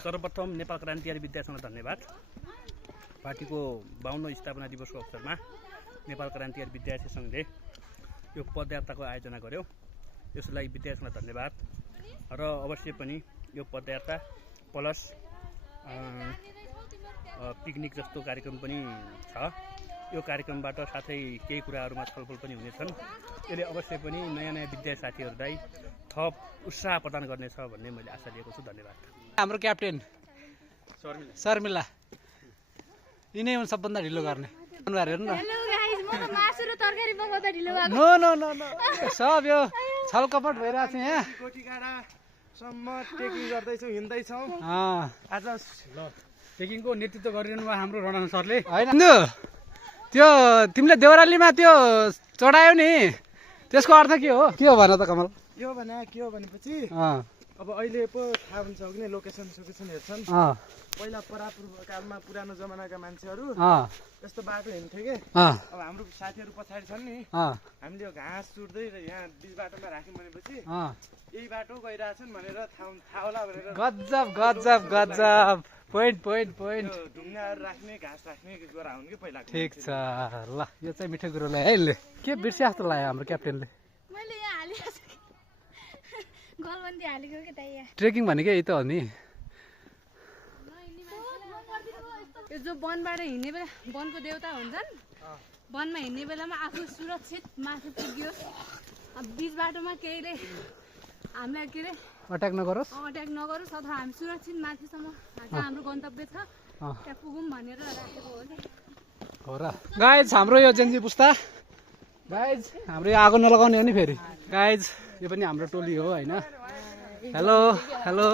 सर्वप्रथम नेपाल क्रान्तिकारी विद्यार्थी सङ्घलाई धन्यवाद। पार्टीको 52औं स्थापना दिवसको अवसरमा नेपाल क्रान्तिकारी विद्यार्थी सङ्घले यो पदयात्राको आयोजना गर्यो। यसलाई विद्यार्थी सङ्घलाई धन्यवाद। र अवश्य पनि यो पदयात्रा प्लस पिकनिक जस्तो कार्यक्रम पनि छ। यो कार्यक्रमबाट साथै केही कुराहरूमा छलफल पनि हुनेछन्। यसले अवश्य पनि नयाँ नयाँ विद्यार्थी साथीहरूलाई थप उत्साह प्रदान गर्नेछ भन्ने मैले आशा लिएको छु। धन्यवाद। हाम्रो क्याप्टेन शर्मिला यिनै हुन् सबभन्दा ढिलो गर्ने। हेर्नु न नो नो नो नो सब यो छलकपट भइरहेको छ यहाँ। कोठीगाडासम्म ट्रेकिङ गर्दैछौँ, हिँड्दैछौँ। आज ट्रेकिङको नेतृत्व गरिरहनु भयो हाम्रो रणन सरले। होइन त्यो तिमीले देउरालीमा त्यो चढायो नि, त्यसको अर्थ के हो? के हो भन त कमल? के हो भनेपछि अब अहिले पो थाहा हुन्छ कि लोकेसन हेर्छन्। पहिला परापूर्वकालमा पुरानो जमानाका मान्छेहरू यस्तो बाटो हिँड्थे के। अब हाम्रो साथीहरू पछाडि छन् नि, हामीले यो घाँस चुट्दै यहाँ बिच बाटोमा राख्यौँ भनेपछि यही बाटो गइरहेछन् भनेर थाहा होला भनेर। गजब गजब गजब पोइन्ट पोइन्ट पोइन्ट। ढुङ्गाहरू राख्ने घाँस राख्ने कुरा हुन् कि पहिला। ठिक छ ल, यो चाहिँ मिठो कुरो लाग्यो है। यसले के बिर्से जस्तो लाग्यो हाम्रो क्याप्टेनले। ट्रेकिङ भनेको यही त हो नि। यो जो वनबाट हिँड्ने बेला वनको देउता हुन्छन्, वनमा हिँड्ने बेलामा आफू सुरक्षित माथि पुगियोस्। अब बिच बाटोमा केहीले हामीलाई के अरे अट्याक नगरोस् अथवा हामी सुरक्षित माथिसम्म जहाँ हाम्रो गन्तव्य छ त्यहाँ पुगौँ भनेर राखेको हो र। गाइज हाम्रो यो जेन्जी पुस्ता, गाइज हाम्रो यो आगो नलगाउने हो नि फेरि। गाइज यो पनि हाम्रो टोली हो होइन। हेलो हेलो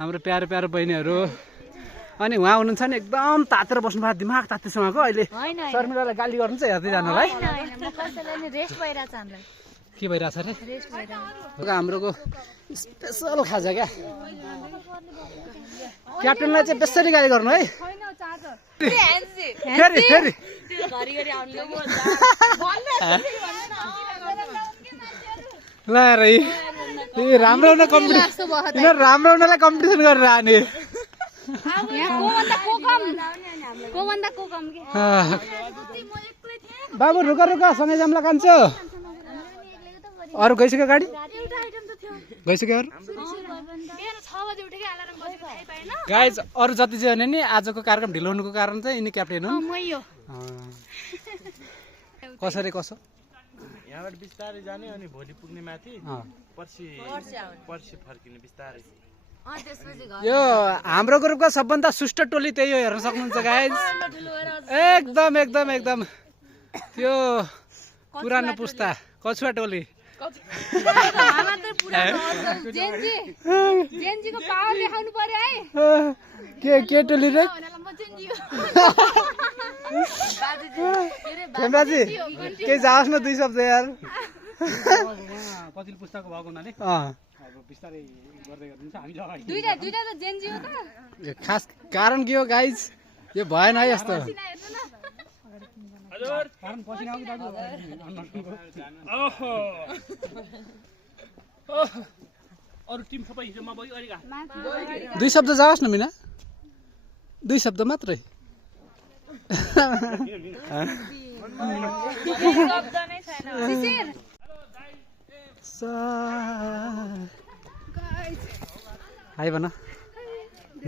हाम्रो प्यारो प्यारो बहिनीहरू। अनि उहाँ हुनुहुन्छ नि एकदम तातेर बस्नु भएको, दिमाग तातेसँगको। अहिले शर्मिलालाई गाली गर्नु चाहिँ हेर्दै जानु है। के भइरहेछ अरे? हाम्रोको स्पेसल खाजा क्या। क्याप्टेनलाई चाहिँ बेसरी गाली गर्नु है। फेरि फेरि ल राम्रो हुन कम्पिटिसन, राम्रो हुनलाई कम्पिटिसन गरेर आने। बाबु रुका रुका, सँगै जाम्ला कान्छो। अरू गइसक्यो गाडी? गइसक्यो अरू? गाइज अरू जति चाहिँ भने नि आजको कार्यक्रम ढिलो हुनुको कारण चाहिँ यिनी क्याप्टेन हुन्। कसरी कसो? यहाँबाट बिस्तारै जाने अनि भोलि पुग्ने माथि, पर्सि फर्किने बिस्तारै। यो हाम्रो ग्रुपको सबभन्दा सुष्ट टोली त्यही हो, हेर्न सक्नुहुन्छ गाइज। एकदम एकदम एकदम त्यो पुरानो पुस्ता कछुवा टोली। के टोली रे? खेमराजी केही जाओस् न, 2 शब्द यार। पछिल्लो पुस्ताको भएको हुनाले बिस्तारै गर्दै गरिदिन्छ हामी जग्गा। दुईटा त जेन्जी हो त। खास कारण के हो गाइज? यो भएन है यस्तो। कारण पसिना आउँछ दाजु। अरू टिम सबै हिजोमा भयो अलिक 2 शब्द जाओस् न मिना, 2 शब्द मात्रै। हाई भन,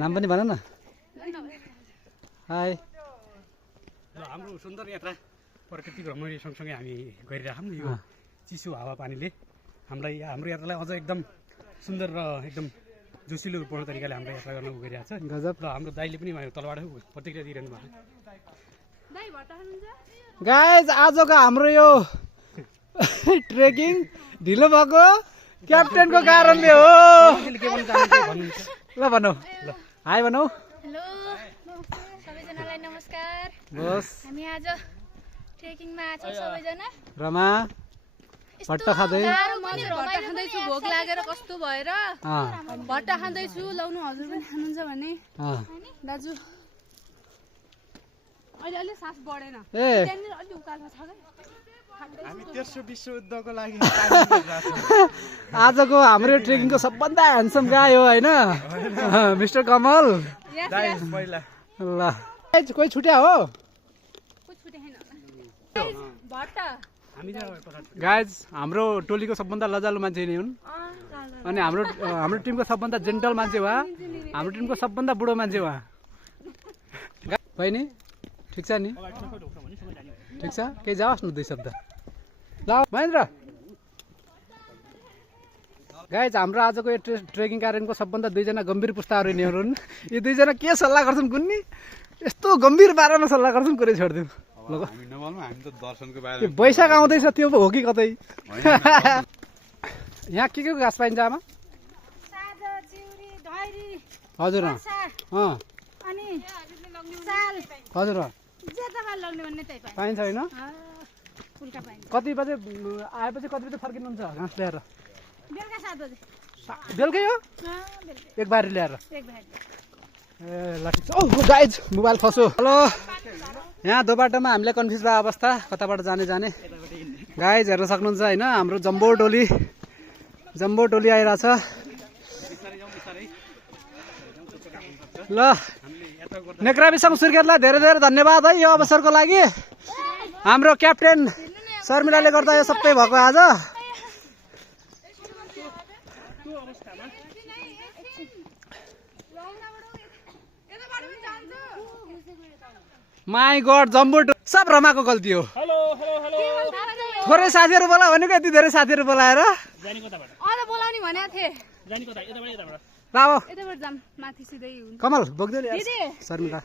नाम पनि भन न। हाई। हाम्रो सुन्दर यात्रा प्रकृति भ्रमण सँगसँगै हामी गरिरहेछौँ। यो चिसो हावापानीले हाम्रो यात्रालाई अझ एकदम सुन्दर र एकदम जोसिलोपूर्ण तरिकाले हाम्रो यात्रा गर्न गइरहेको छ। गजब। र हाम्रो दाइले पनि तलबाट प्रतिक्रिया दिइरहनु भएको। गाइज आजको हाम्रो यो ट्रेकिङ ढिलो भएको क्याप्टेनको कारणले हो। ल भनौ, हाई भनौ। हेलो सबैजनालाई नमस्कार। बस हामी आज ट्रेकिङमा आछौँ सबैजना। रमा भट्टा खाँदै खाँदैछु, भोक लागेर कस्तो भएर भट्टा खाँदैछु। लाउनु हजुर पनि खानुहुन्छ भने दाजु अहिले अलि सास बढेन ए त्यहाँनिर अलि उकालो छ हामी तेस्रो विश्वयुद्धको लागि तालिम गरिरहेको छौँ। आजको हाम्रो ट्रेकिङको सबभन्दा ह्यान्डसम गाई हो होइन मिस्टर कमल यस दाइ यस पहिला ल कोही छुट्या हो कुछ छुटे छैन होला भट्ट हामी चाहिँ गाइज हाम्रो टोलीको सबभन्दा लजालु मान्छे नि हुन् अनि हाम्रो टिमको सबभन्दा जेन्टल मान्छे वा हाम्रो टिमको सबभन्दा बुढो मान्छे वा बहिनी ठिक छ नि ठिक छ केही जाओस् न 2 शब्द ल महेन्द्र गाइज हाम्रो आजको यो ट्रेकिङ कार्यक्रमको सबभन्दा 2 जना गम्भीर पुस्ताहरू नि हुन् यी 2 जना के सल्लाह गर्छन् कुन्नी यस्तो गम्भीर बारेमा सल्लाह गर्छन् कुरै छोडिदिउँ हामी नबोल्नु हामी त दर्शनको बारे वैशाख आउँदैछ त्यो पो हो कि कतै यहाँ के घाँस पाइन्छ आमा हजुर अनि साल हजुर जे तपाईँ लग्ने भन्ने त्यही पाइन्छ पाइन्छ होइन फुल्का पाइन्छ कति बजे आएपछि कति बजे फर्किनुहुन्छ घाँस ल्याएर बेलुका 7 बजे बेलुकै हो बेलुका एक बारी ल्याएर एक भाइ ए ल ठिक छ ओ गाइज मोबाइल खसो हेलो यहाँ दो बाटोमा हामीलाई कन्फ्युज भएको अवस्था कताबाट जाने गाइज हेर्न सक्नुहुन्छ होइन हाम्रो जम्बो टोली आइरहेछ ल नेक्राबीसँग सुर्खेतलाई धेरै धेरै धन्यवाद है यो अवसरको लागि हाम्रो क्याप्टेन शर्मिलाले गर्दा यो सबै भएको आज माई गड जम्बो सब रमाको गल्ती हो थोरै साथीहरू बोला भनेको यति धेरै साथीहरू बोलाएर जाने कताबाट अझ बोलाउने भनेको थिएँ जाने कता यताबाट लाओ यताबाट जाम माथि सिधै हुन्छ कमल बोक्दै दिदी शर्मिला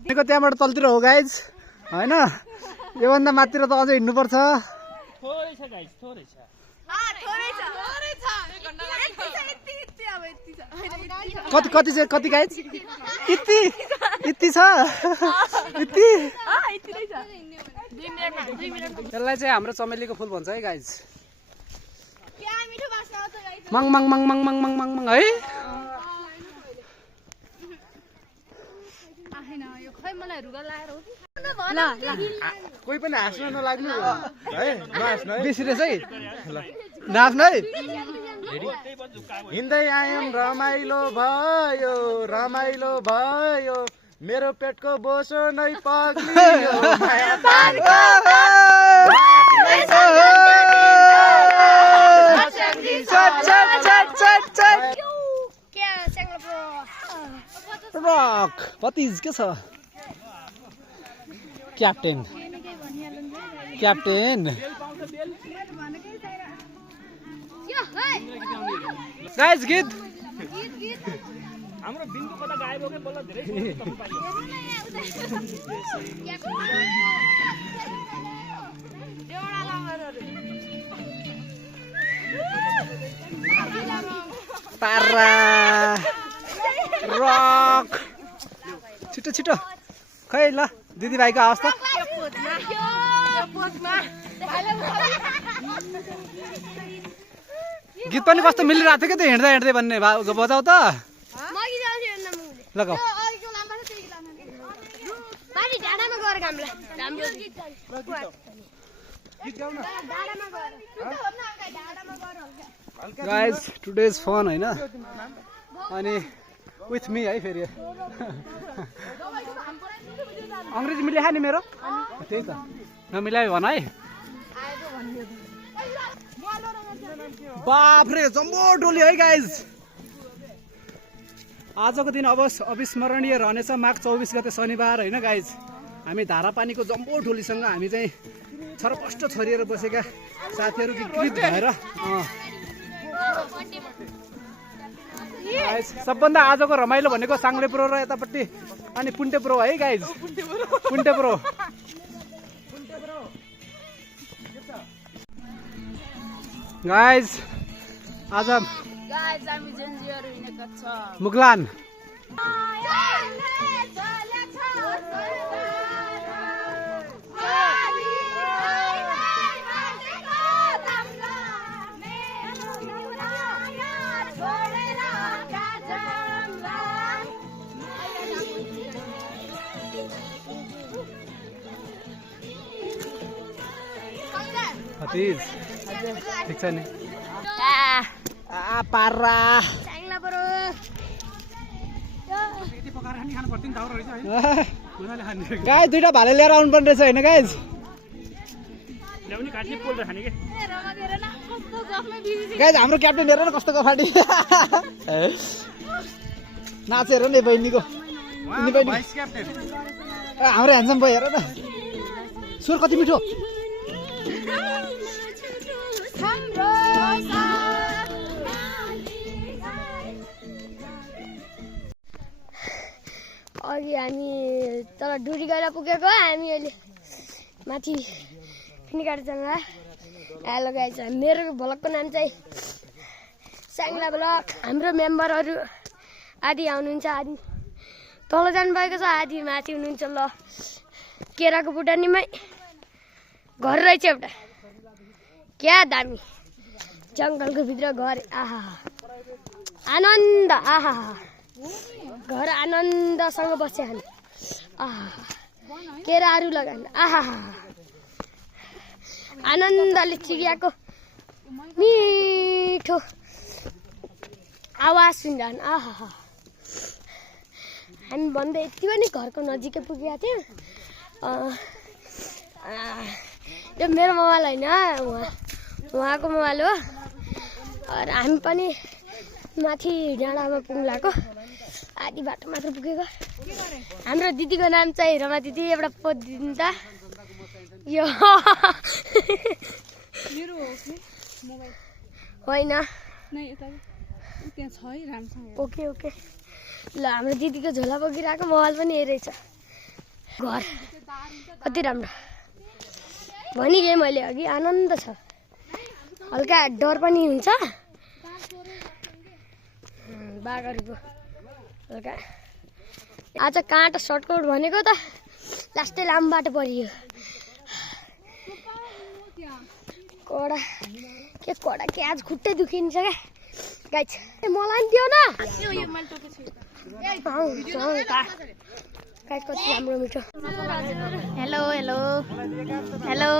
दिदीको त्यहाँबाट तलतिर हो गाइज होइन योभन्दा माथितिर त अझै हिँड्नुपर्छ थोरै छ गाइस थोरै छ कति चाहिँ कति गाइज यति छ यति यसलाई चाहिँ हाम्रो चमेलीको फुल भन्छ है गाइज मङ मङ मङ मङ मङ मङ मङ मङ है आएन यो खै मलाई रुगा लाएर हो कि कोही पनि हाँस्न नलाग्नु है नहाँस्नु है बेसी रहेछ है नाच्नु है हिँड्दै आयौँ रमाइलो भयो मेरो पेटको बोसो नै पग्लियो माया रक पतिज के छ क्याप्टेन गाइस गीत हाम्रो बिन्दु कता गायब हो के बोल्न धेरै तारा रक छिटो खै ल दिदीभाइको अवस्था गीत पनि कस्तो मिलिरहेको थियो कि त्यो हिँड्दै भन्ने बजाउ त लगाऊ गाइज टुडेज फन होइन अनि विथ मी है फेरि अङ्ग्रेजी मिलायो नि मेरो त्यही त नमिलायो भन है बाफ्रे जम्बो टोली है गाइज आजको दिन अविस्मरणीय रहनेछ माघ 24 गते शनिबार होइन गाइज हामी धारापानीको जम्बो टोलीसँग हामी चाहिँ छरपष्ट छरिएर बसेका साथीहरू विकृत भएर सबभन्दा आजको रमाइलो भनेको साङ्ले प्रो र यतापट्टि अनि पुन्टे प्रो है गाइज पुन्टे प्रो गाइज आज मुगलान प्लिज ठिक छ नि पारा गाइज दुईटा भाले लिएर आउनु पर्ने रहेछ होइन गाइज गाइज हाम्रो क्याप्टेन हेर न कस्तो कफाटी नाचेर नि बहिनीको हाम्रो ह्यान्डसम बोय हेर न स्वर कति मिठो अघि हामी तल डुरी गएर पुगेको हामी अहिले माथि फिनिकाट जङ्गा हेलो गाइस मेरो भ्लगको नाम चाहिँ स्याङ्ला भ्लग हाम्रो मेम्बरहरू आदि आउनुहुन्छ आदि तल जानुभएको छ आदि माथि हुनुहुन्छ ल केराको बुटानीमै घर रहेछ एउटा क्या दामी जङ्गलको भित्र घर आहा आनन्द आहा घर आनन्दसँग बस्छ हामी आहा केराहरू लगाएर आहा आनन्दले चिडियाको मिठो आवाज सुनिरहनु आहा हामी भन्दै यति पनि घरको नजिकै पुगेका थियौँ यो मेरो मोबाइल होइन उहाँको मोबाइल हो हामी पनि माथि डाँडामा पुग्नु लागेको आधी बाटो मात्र पुगेको हाम्रो दिदीको नाम चाहिँ रमा दिदी एउटा पोत दिनु त यो होइन ओके ओके ल हाम्रो दिदीको झोला बोकिरहेको मोबाइल पनि हेरेछ घर कति राम्रो भनिगएँ मैले अघि आनन्द छ हल्का डर पनि हुन्छ बाघहरूको हल्का आज काँटा सर्टकट भनेको त लास्टै लामो बाटो परियो कडा के आज खुट्टै दुखिन्छ क्या गाइस मलाई नि दियो न कति राम्रो मिठो हेलो हेलो हेलो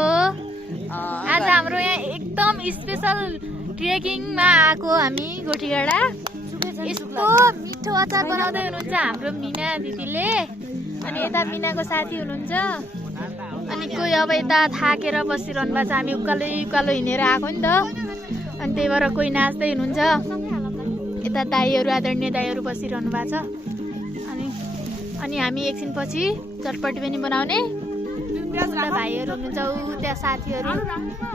आज हाम्रो यहाँ एकदम स्पेसल ट्रेकिङमा आएको हामी गोठीगाडा यस्तो मिठो अचार बनाउँदै हुनुहुन्छ हाम्रो मिना दिदीले अनि यता मिनाको साथी हुनुहुन्छ अनि कोही अब यता थाकेर बसिरहनु भएको छ हामी उकालो उकालो हिँडेर आएको नि त अनि त्यही भएर कोही नाच्दै हुनुहुन्छ यता दाईहरू आदरणीय दाईहरू बसिरहनु भएको छ अनि हामी एकछिनपछि चटपटी पनि बनाउने भाइहरू हुनुहुन्छ ऊ त्यहाँ साथीहरू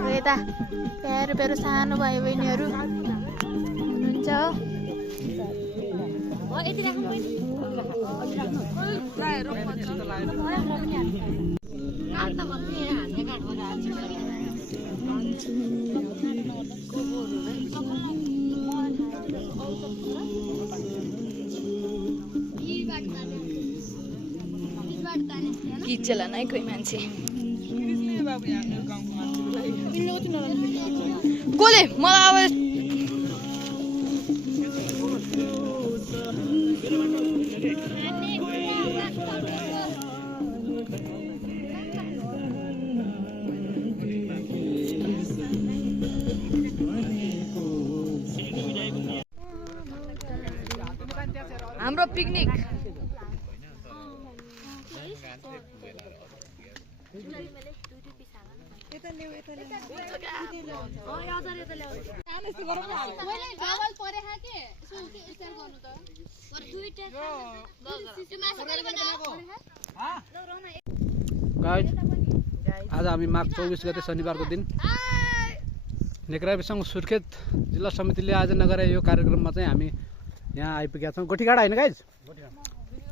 यता प्यारो प्यारो सानो भाइ बहिनीहरू हुनुहुन्छ गीत चलान है कोही मान्छे कसले मलाई अब हाम्रो पिकनिक आज हामी माघ 24 गते शनिबारको दिन नेक्राबिसङ सुर्खेत जिल्ला समितिले आयोजना गरे यो कार्यक्रममा चाहिँ हामी यहाँ आइपुगेका छौँ गोठीगाडा होइन गाइज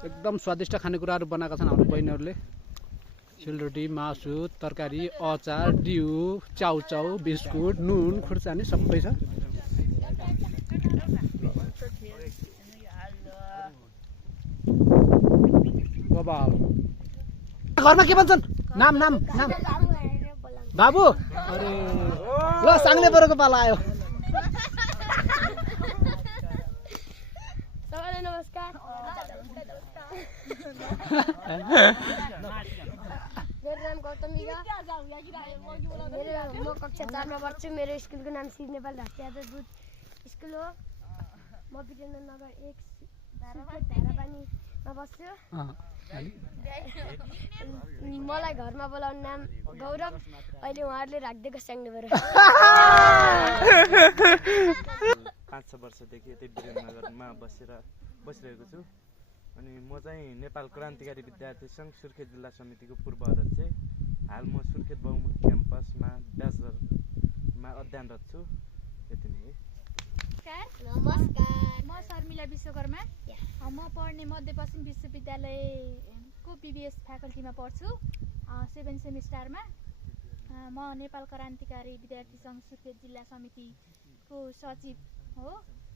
एकदम स्वादिष्ट खानेकुराहरू बनाएका छन् हाम्रो बहिनीहरूले सेलरोटी मासु तरकारी अचार डिउ चाउचाउ बिस्कुट नुन खुर्सानी सबै छ घरमा के भन्छन् नाम नाम नाम बाबु अरे ल साङ्ले बरोको पाला आयो सबैलाई नमस्कार मेरो नाम गौतम बिगा म कक्षा 4 मा पढ्छु मेरो स्कुलको नाम श्री नेपाल राष्ट्रिय आदर्श बुध स्कुल हो म वीरेन्द्रनगर 1 धारापानीमा बस्छु मलाई घरमा बोलाउने नाम गौरव अहिले उहाँहरूले राखिदिएको स्याङ्डेबाट 5-6 वर्षदेखि यतै वीरेन्द्रनगरमा बसिरहेको छु अनि म चाहिँ नेपाल क्रान्तिकारी विद्यार्थी सङ्घ सुर्खेत जिल्ला समितिको पूर्व अध्यक्ष हाल म सुर्खेत बहुमुखी क्याम्पसमा ब्याचलरमा अध्ययनरत छु यति नै है नमस्कार म शर्मिला विश्वकर्मा म पढ्ने मध्यपश्चिम विश्वविद्यालयको पिबिएस फ्याकल्टीमा पढ्छु 7 सेमिस्टरमा म नेपाल क्रान्तिकारी विद्यार्थी सङ्घ सुर्खेत जिल्ला समितिको सचिव हो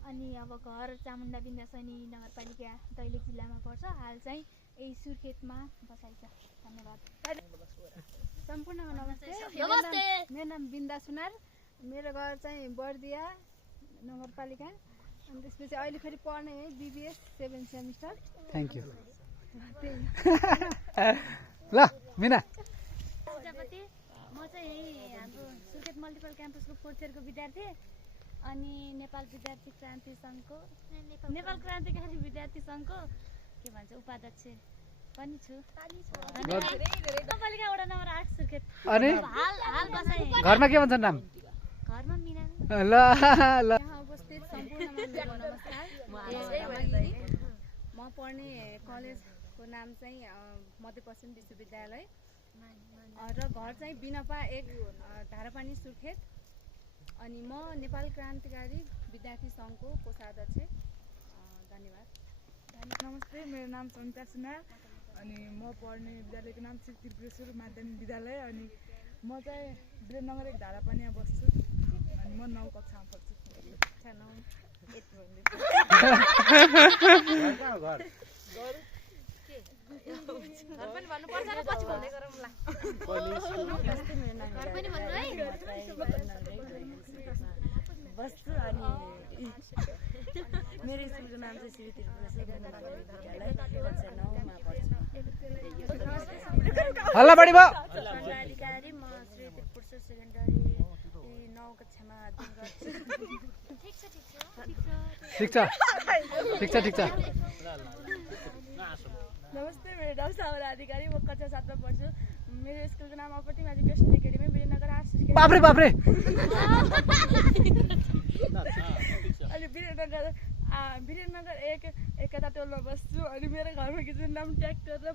अनि अब घर चामुण्डा बिन्दासैनी नगरपालिका दैलेख जिल्लामा पर्छ हाल चाहिँ यही सुर्खेतमा बसाइ छ धन्यवाद सम्पूर्णमा नमस्ते मेरो नाम बिन्दा सुनार मेरो घर चाहिँ बर्दिया नगरपालिका अनि त्यसपछि अहिले फेरि पढ्ने है बिबिएस 7 सेमिस्टर थ्याङ्क यू ल मिना प्रजापति म चाहिँ यही हाम्रो सुर्खेत मल्टिपल क्याम्पसको 4th इयरको विद्यार्थी अनि नेपाल क्रान्तिकारी विद्यार्थी सङ्घको के भन्छ उपाध्यक्ष पनि छु नगरपालिका वडा नम्बर 8 सुर्खेत अनि हाल बसाइ घरमा के भन्छ नाम घरमा मिना ल यहाँ उपस्थित सम्पूर्णमा नमस्कार म पढ्ने कलेजको नाम चाहिँ मध्यपश्चिम विश्वविद्यालय र घर चाहिँ बिनपा 1 धारापानी सुर्खेत अनि म नेपाल क्रान्तिकारी विद्यार्थी सङ्घको कोषाध्यक्ष धन्यवाद नमस्ते मेरो नाम सन्ता सुनार अनि म पढ्ने विद्यालयको नाम श्री त्रिपुरेश्वर माध्यमिक विद्यालय अनि म चाहिँ वीरेन्द्रनगर 1 धारापानीमा बस्छु अनि म 9 कक्षामा पढ्छु बस्छु अनि मेरो स्कुलको नाम चाहिँ श्री त्रिपुरेश्वर विद्यालय कक्षा 9मा पढ्छु हल्ला बढी भयो अधिकारी म श्री त्रिपुरेश्वर सेकेन्डरी 9 कक्षामा अध्ययन गर्छु ठिक छ नमस्ते मेरो नाम सावरा अधिकारी म कक्षा 7 मा पढ्छु मेरो स्कुलको नाम अपटिमा एजुकेसन एकाडेमी वीरेन्द्रनगर 8 सुर्खेत बाफ्रे अनि वीरेन्द्रनगर 1 एकता टोलमा बस्छु अनि मेरो घरमा किचन नाम ट्र्याक्टर र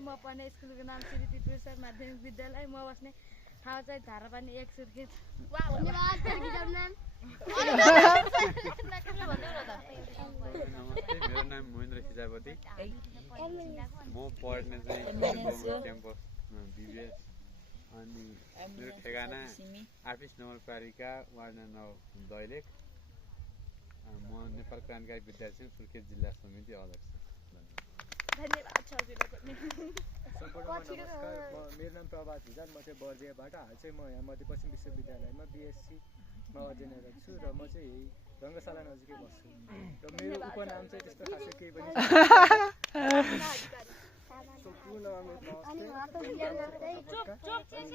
म पढ्ने स्कुलको नाम श्री त्रिपुरेश्वर माध्यमिक विद्यालय म बस्ने ठाउँ चाहिँ धारापानी 1 सुर्खेत नमस्ते मेरो नाम महेन्द्र खिजापति म पढ्ने चाहिँ क्याम्पस बिबिएस अनि मेरो ठेगाना 8 नगरपालिका वार्ड नम्बर 9 दैलेख म नेपाल क्रान्तिकारी विद्यार्थी सुर्खेत जिल्ला समिति अध्यक्ष धन्यवाद मेरो नाम प्रभात हिजाल म चाहिँ बर्दियाबाट हाल चाहिँ म यहाँ मध्यपश्चिम विश्वविद्यालयमा बिएससीमा अध्ययनरत छु र म चाहिँ यही रङ्गशाला नजिकै बस्छु र मेरो उपनाम चाहिँ त्यस्तो खासै केही पनि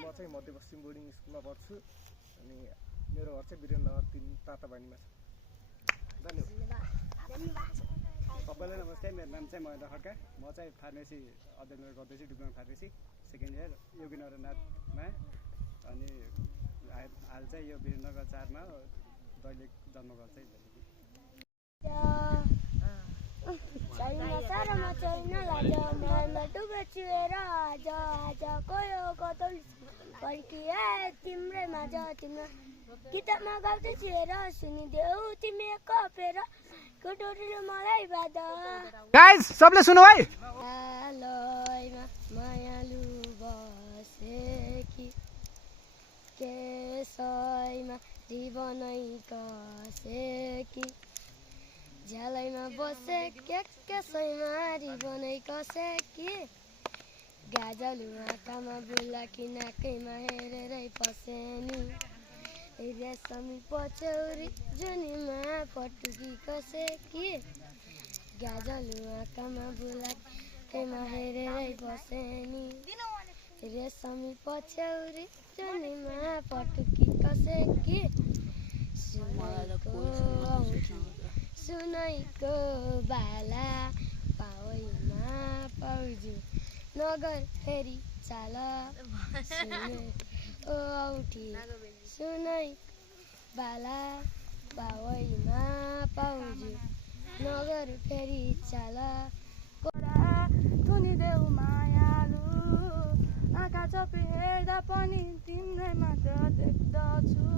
म चाहिँ मध्यपश्चिम बोर्डिङ स्कुलमा पढ्छु अनि मेरो घर चाहिँ वीरेन्द्रनगर 3 तातापानीमा छ धन्यवाद सबैलाई नमस्ते मेरो नाम चाहिँ महेन्द्र खड्का म चाहिँ फार्मेसी अध्ययन गर्दैछु डिप्लोमा फार्मेसी 2nd इयर योगीनगरनाथमा अनि हाल चाहिँ यो वीरेन्द्रनगर 4 मा दैलेख जन्मघर चाहिँ तिम्रै माझ तिम्रो किताबमा गाउँदैछु हेर सुनिदेऊ तिमी कपेर कोटोरीले मलाई बाधा गाइस सबले सुनौ है मायालु बसेकी केसैमा जीवनै कसेकी झ्यालैमा बसे केसैमा जीवनै कसेकी गाजलु आँखामा बुलाकी नाकैमा हेरेरै पसेनी रेशमी पछौरी जुनीमा पटुकी कसेकी गाजलु आँखामा बुलाएमा हेरेरै बसेनी रेशमी पछौरी जुनीमा पटुकी कसेकी सुनैको बाला पावैमा पाउजु नगर फेरि चाल ओ औठी सुनै बाला पावैमा पाउजु नगर फेरि चाल थुनिदेऊ मायालु आँखा चोपी हेर्दा पनि तिम्रै मात्र देख्दछु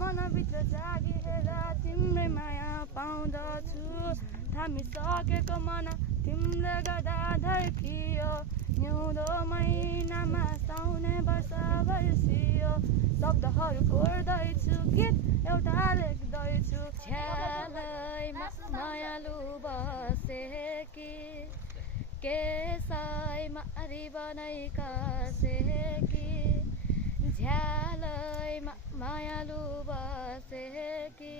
मनभित्र जागिएर तिम्रै माया पाउँदछु थामिसकेको मन तिमीले गर्दा धर्कियो हिउँदो महिनामा साउने वर्ष भइसियो शब्दहरू कोर्दैछु गीत एउटा लेख्दैछु छ्यालैमा मायालु बसेकी केसैमा रिबनै कसेकी झ्यालैमा मायालु बसेकी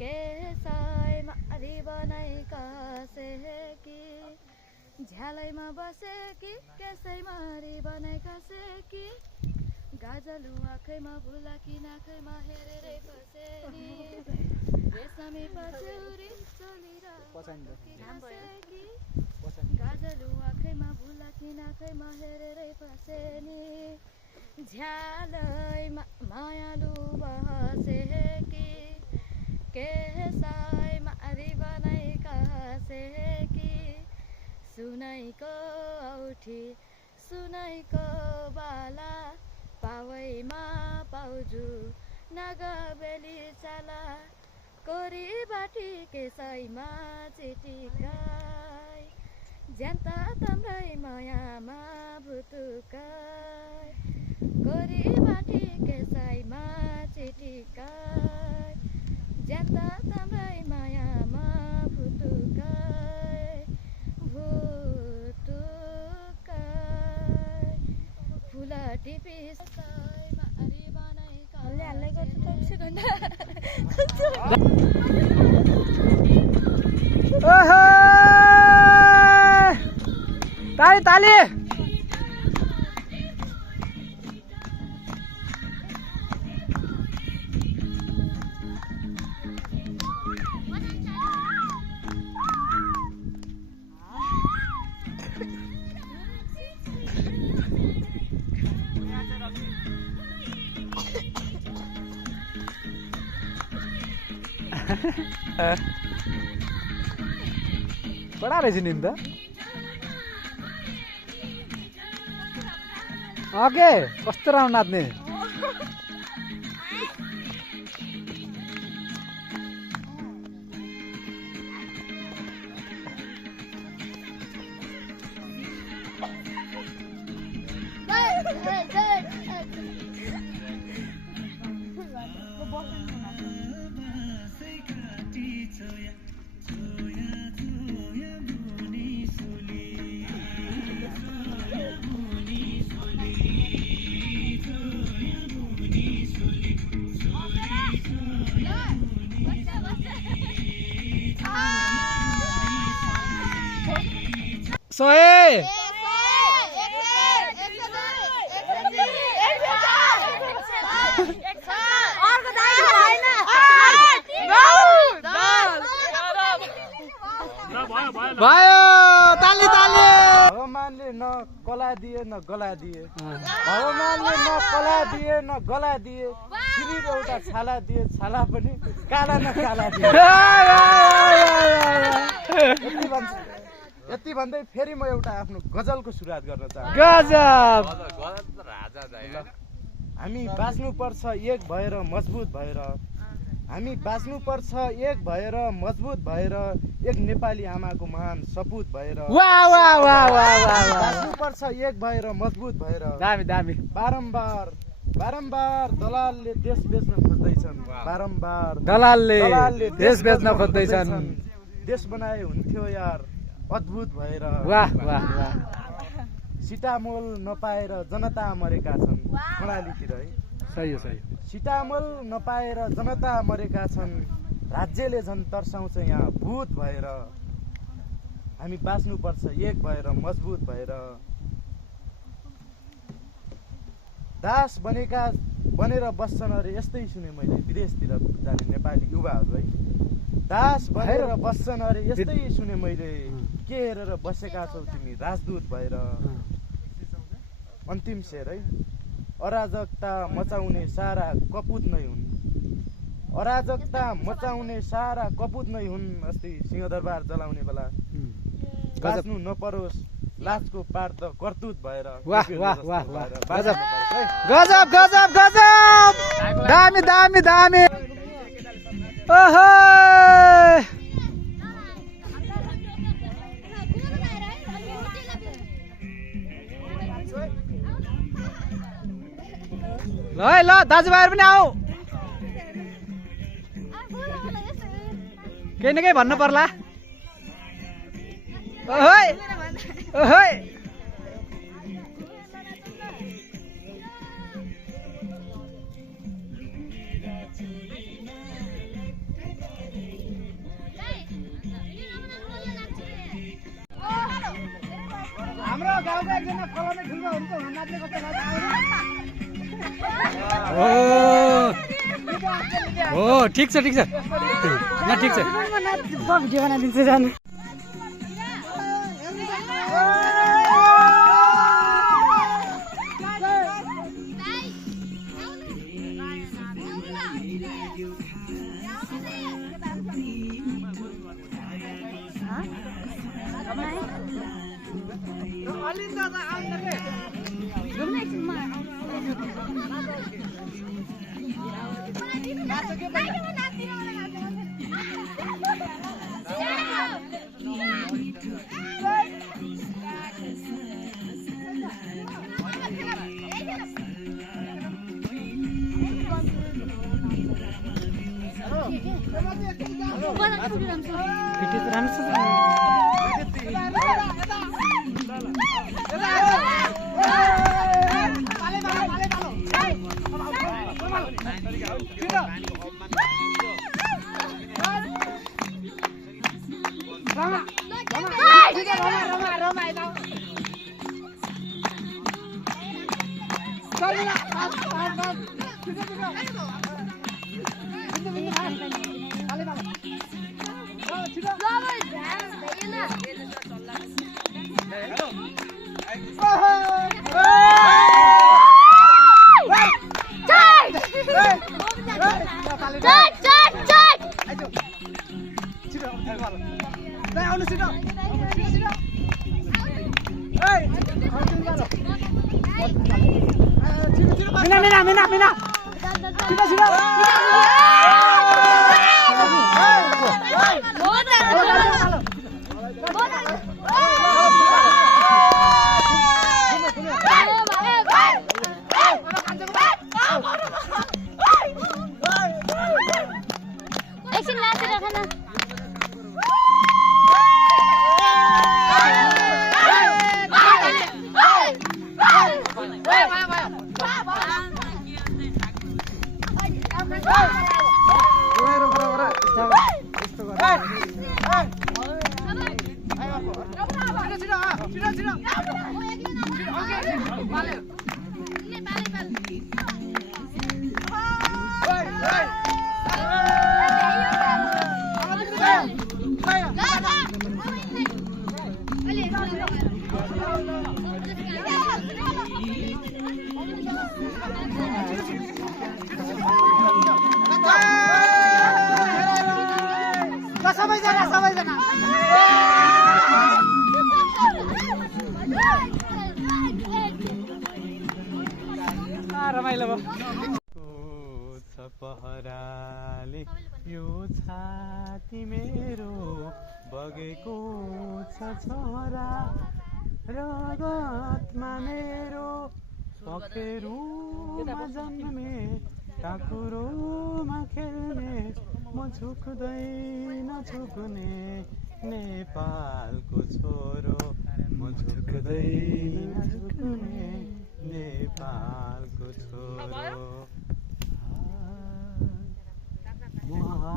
केसैमा रिबनै कसेकी झ्यालैमा बसेकी केसैमा रिबनै कसेकी गाजलु आँखैमा बुलाकी नाखैमा हेरेरै बसेनी रेशमी पछौरी चलिरा कसेकी गाजलु आँखैमा बुलाकी नाखैमा हेरेरै बसेनी झ्यालैमा मायालु बसेकी केसैमा रिबनै कसेकी सुनैको औठी सुनैको बाला पावैमा पाउजु नगबेली चाला कोरीबाटी केसैमा चिटिकाई ज्यान्ता तम्रै मायामा भुतुकाई कोरीबाटी केसैमा चिटिकाई ज्यान्ता तम्रै मायामा भुतुकाई भुतुकाई फुला टिपी सैमा रिबनै हाल्दै गर्छु 24 घण्टा ओहो ताली ताली बडा रहेछ नि त ओके कस्तो राम्रो नाच्ने सोहे भयो ताली ताली भगवानले न कला दिए न गला दिए भगवानले न कला दिए न गला दिए शरीर एउटा छाला दिए छाला पनि काला न काला दिए यति भन्दै फेरि म एउटा आफ्नो गजलको सुरुवात गर्न चाहन्छु गजब हामी बाँच्नुपर्छ एक भएर मजबुत भएर हामी बाँच्नुपर्छ एक भएर मजबुत भएर एक नेपाली आमाको महान सपुत भएर वाह वाह वाह वाह वाह बाँच्नुपर्छ एक भएर मजबुत भएर दामी दामी बारम्बार बारम्बार दलालले देश बेच्न खोज्दैछन् बारम्बार दलालले देश बेच्न खोज्दैछन् देश बनाए हुन्थ्यो यार अद्भुत भएर वाह वाह वाह सिटामोल नपाएर जनता मरेका छन् कर्णालीतिर है सही हो सही सिटामोल नपाएर जनता मरेका छन् राज्यले झन् तर्साउँछ यहाँ भूत भएर हामी बाँच्नुपर्छ एक भएर मजबुत भएर दास बनेर बस्छन् अरे यस्तै सुने मैले विदेशतिर जाने नेपाली युवाहरू है दास बनेर बस्छन् अरे यस्तै सुने मैले के हेरेर बसेका छौ तिमी राजदूत भएर अन्तिम शेर है अराजकता मचाउने सारा कपुत नै हुन् अराजकता मचाउने सारा कपुत नै हुन् अस्ति सिंहदरबार जलाउने बेला बाँच्नु नपरोस् लाजको पार त कर्तुत भएर वाह वाह वाह वाह गजब गजब गजब गजब दामी दामी दामी ओहो ल है ल दाजुभाइहरू पनि आऊ केही न केही भन्नु पर्ला ओहोइ ओहोइ हाम्रो गाउँको एकजना फलाउने ठुलो हुन्छ नाच्ने कता ओ ठिक छ न ठिक छ भिडियो बनाइदिन्छु जानु पहराले यो छाती मेरो बगेको छ छोरा रगतमा मेरो पखेरुमा जन्मे टाकुरोमा खेल्ने म झुक्दैन झुक्ने नेपालको छोरो म झुक्दैन झुक्ने नेपालको छोरो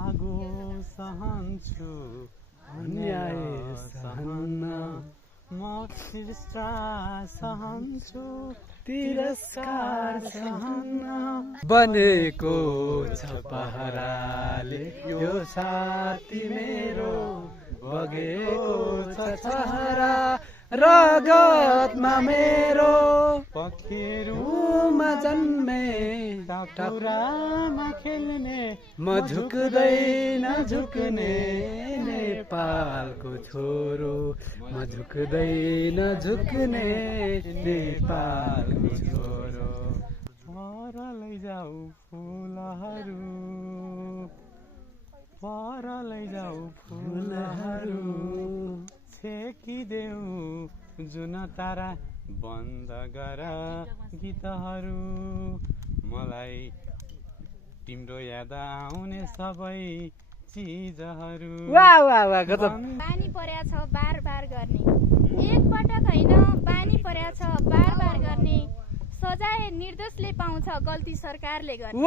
लागो सहन्छु अन्याय सहन्न म तिरस्कार सहन्छु तिरस्कार सहन्न बनेको छ पहराले यो साथी मेरो बगेको छ छहरा रगतमा मेरो पखेरुमा जन्मे टाउरामा खेल्ने म झुक्दैन झुक्ने नेपालको छोरो म झुक्दैन झुक्ने नेपालको छोरो पर लैजाऊ फुलहरू पर लैजाऊ फुलहरू छेकिदेऊ जुन तारा बन्द गर गीतहरू मलाई तिम्रो याद आउने सबै चिजहरू पानी पर्या छ बार बार गर्ने एक पटक होइन पानी पर्या छ बार बार गर्ने सजाय निर्दोषले पाउँछ गल्ती सरकारले गर्ने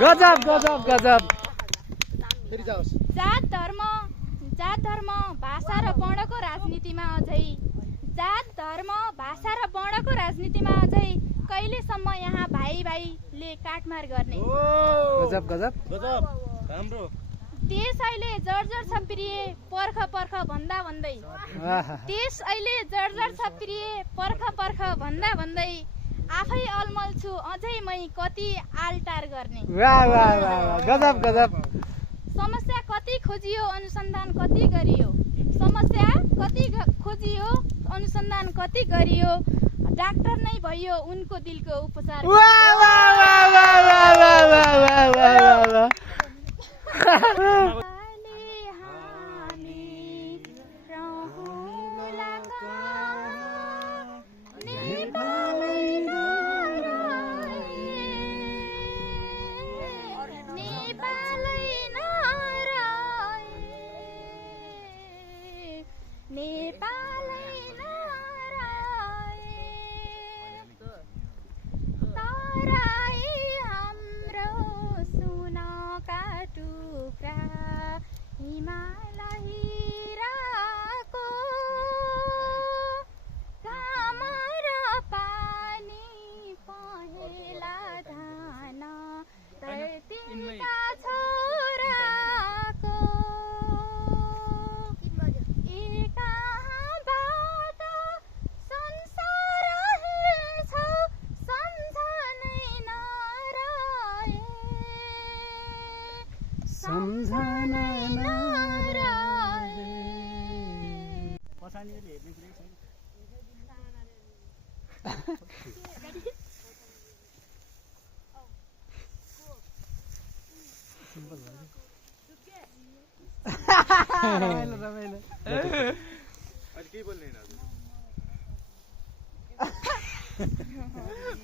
गजब गजब गजब जात धर्म भाषा र वर्णको राजनीतिमा अझै जात धर्म भाषा र वर्णको राजनीतिमा अझै कहिलेसम्म यहाँ भाइ भाइले काटमार गर्ने गजब गजब गजब राम्रो देश अहिले जर्जर छ प्रिय पर्ख पर्ख भन्दा भन्दै देश अहिले जर्जर छ प्रिय पर्ख पर्ख भन्दा भन्दै आफै अलमल छु अझै मै कति आलटार गर्ने गजब गजब समस्या कति खोजियो अनुसन्धान कति गरियो समस्या कति खोजियो अनुसन्धान कति गरियो डाक्टर नै भयो उनको दिलको उपचार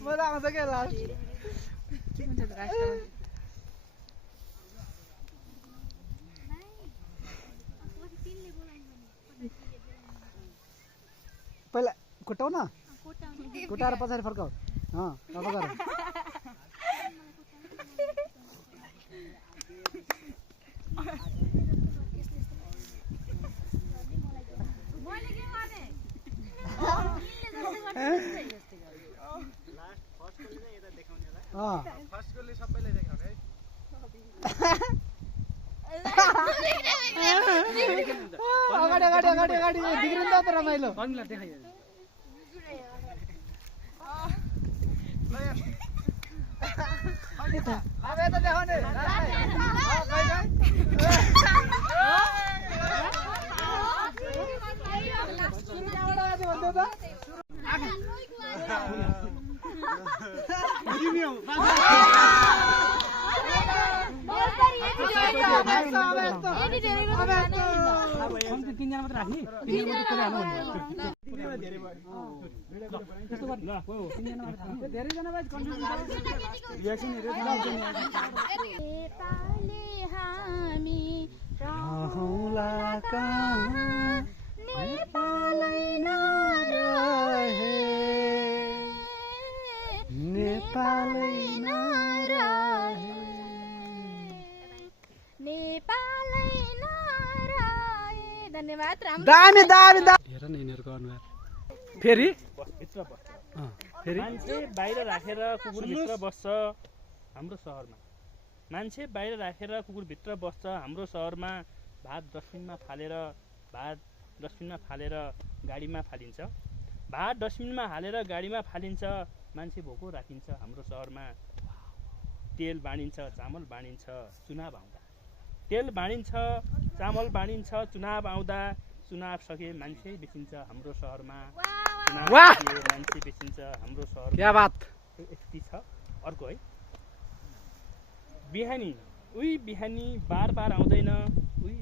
मजा आउँछ क्या लास्ट पहिला कुटाउ न कुटाएर पछाडि फर्काऊ अब गर फर्स्ट गोलले सबैलाई देखाउने है अगाडि अगाडि अगाडि अगाडि बिग्रिन्छ त रमाइलो अब यता देखाउने तिनजना मात्र राख्ने धेरैजना दामी दामी दामी हेर न यिनीहरूको अनुहार फेरि भित्र बस्छ मान्छे बाहिर राखेर कुकुर भित्र बस्छ हाम्रो सहरमा मान्छे बाहिर राखेर कुकुर भित्र बस्छ हाम्रो सहरमा भात डस्टबिनमा फालेर गाडीमा फालिन्छ भात डस्टबिनमा हालेर गाडीमा फालिन्छ मान्छे भोको राखिन्छ हाम्रो सहरमा तेल बाँडिन्छ चामल बाँडिन्छ चुनाव आउँदा तेल बाँडिन्छ चामल बाँडिन्छ चुनाव आउँदा चुनाव सके मान्छे बेचिन्छ हाम्रो सहरमा मान्छे बेचिन्छ हाम्रो सहरमा क्या बात यति छ अर्को है बिहानी बिहानी बार आउँदैन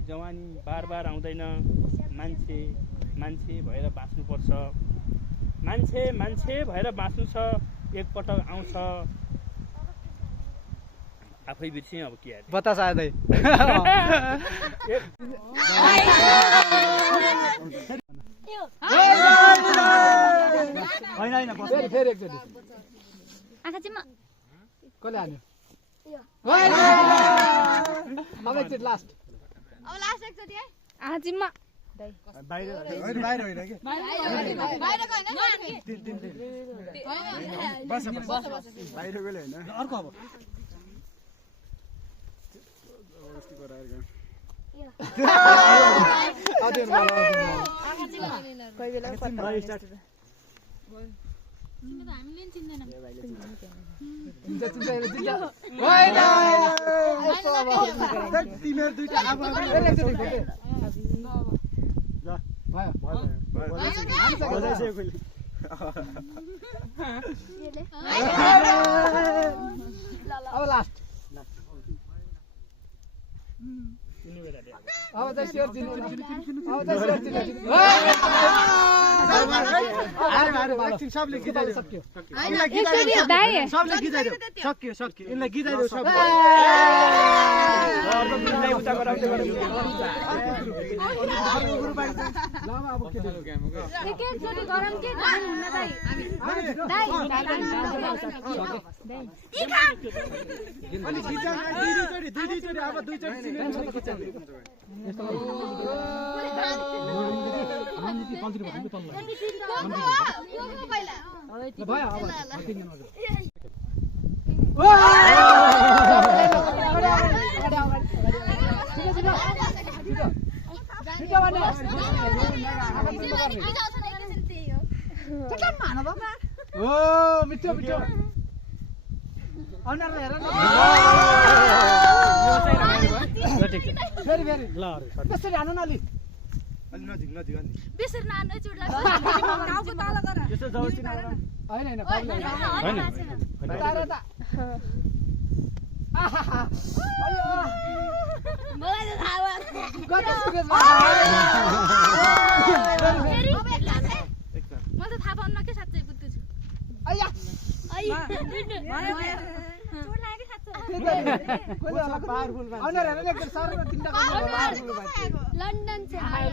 जवानी बार आउँदैन मान्छे भएर बाँच्नुपर्छ मान्छे भएर बाँच्नु छ एकपटक आउँछ आफै बिर्सेँ अब के आयो बता सायदै होइन फेरि एकचोटि आँखा चिम्म कसले हान्यो अब एकचोटि लास्ट अब लास्ट एकचोटि है आँखा चिम्म बाहिर होइन कि बस बाहिर गयो होइन अर्को अब अब लास्ट अब चाहिँ सेयर दिनु सबले गीताले सक्यो सबले गीताले सक्यो यिनलाई गीताले सब मिठो मिठो अनुहार हेर फेरि फेरि ल कसरी हानु न अलि नजिक बेसर नान चुड लाग्छ टाउको तल गर यसो जौसी न हैन हैन मलाई त थाहा कति सिरियस म त थाहा पाउन के साच्चै बुझ्छु छु आया चोट लाग्यो साच्चै कोले होला पावरफुल मान्छे अनुहार हेर एकदम सर तिनटा पावरफुल मान्छे लन्डन चाहिँ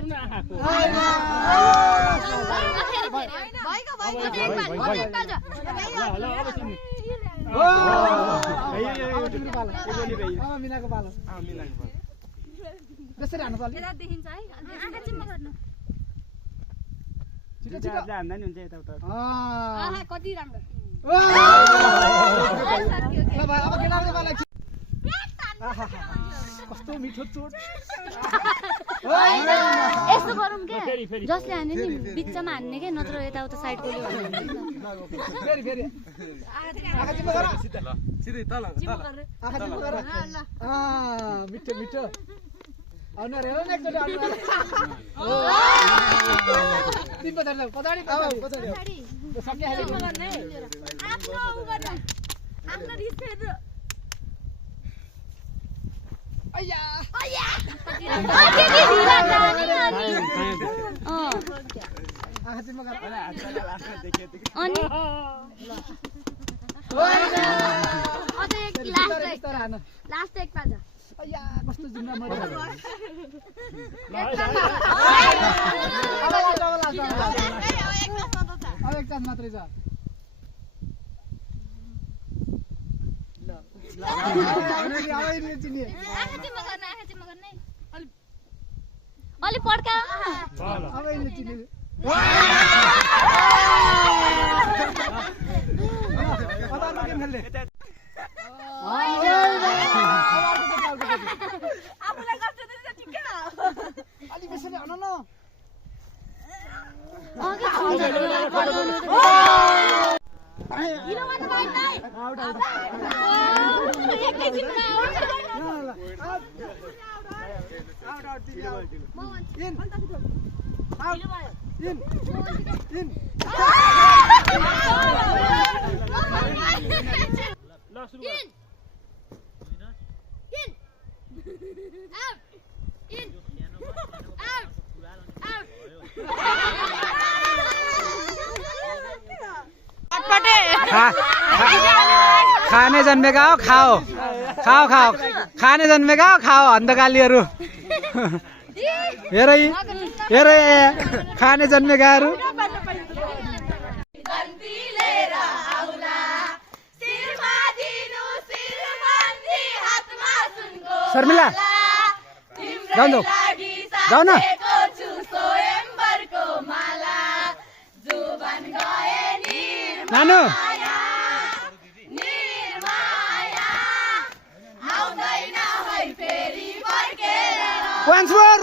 मिनाको पालो कसरी हान्नु पर्छ यता देखिन्छ है आँखा चिम्म गर्नु छिटो छिटो हान्दा नि हुन्छ यता उता आहा कति राम्रो ल भाइ अब केटाले मलाई कस्तो मिठो चोट यस्तो गरौँ के जसले हान्ने नि बिचमा हान्ने के नत्र यताउता साइड कोले फेरि फेरि आँखा चिम्म गर सिधै तल आँखा चिम्म गर मिठो मिठो अनुहार हेर न एकचोटि अनुहार तिन पछाडि पछाडि पछाडि सक्ने आफ्नो उ गर्न आफ्नो रिस फेर्नु अय्या अय्या के ढिला जाने आँखा चिम्म गर अनि अझै एक लास्ट एक पाजा अय्या कस्तो जिम्मा मर्यो अब एक चान्स मात्रै छ अलि पड्का खाने जन्मेका हो खाओ खाओ खाओ खाने जन्मेका हो खाओ अन्धकालीहरू हेर हेर खाने जन्मेकाहरू शर्मिला जाऊ न जाऊ न नानु once more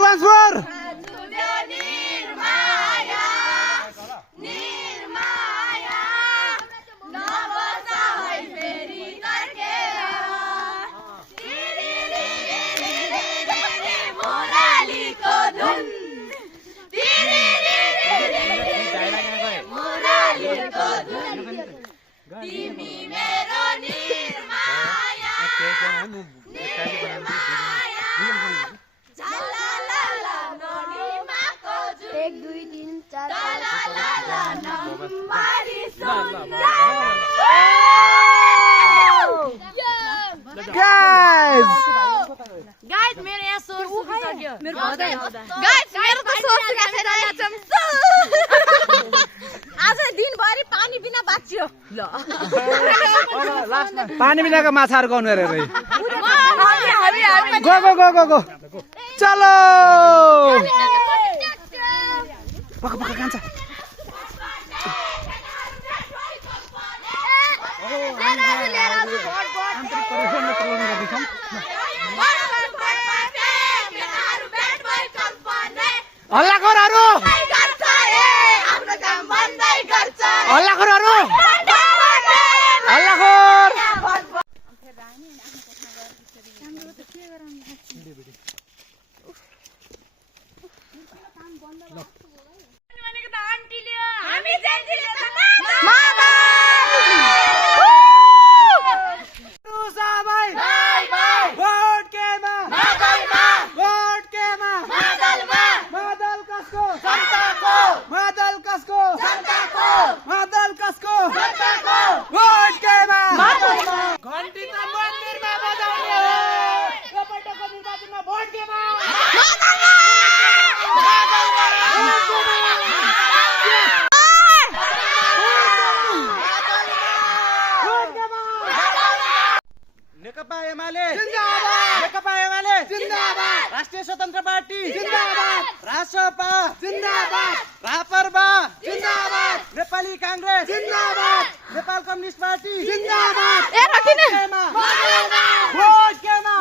गाइस मेरो यहाँ सोर सुकिसक्यो गाइस मेरो त सोर सुकिसक्यो आज दिनभरि पानी बिना बाँच्यो ल पानी बिनाको माछाहरू गाउनु अरे go go go go go चलो पक्का पक्का कान्छ हल्लाखोरहरू हल्लाखोरहरू हल्लाखोर राष्ट्रिय स्वतन्त्र पार्टी जिन्दाबाद रासपा जिन्दाबाद रापरपा जिन्दाबाद नेपाली कांग्रेस जिन्दाबाद नेपाल कम्युनिस्ट पार्टी जिन्दाबाद ए रकिन भोट केमा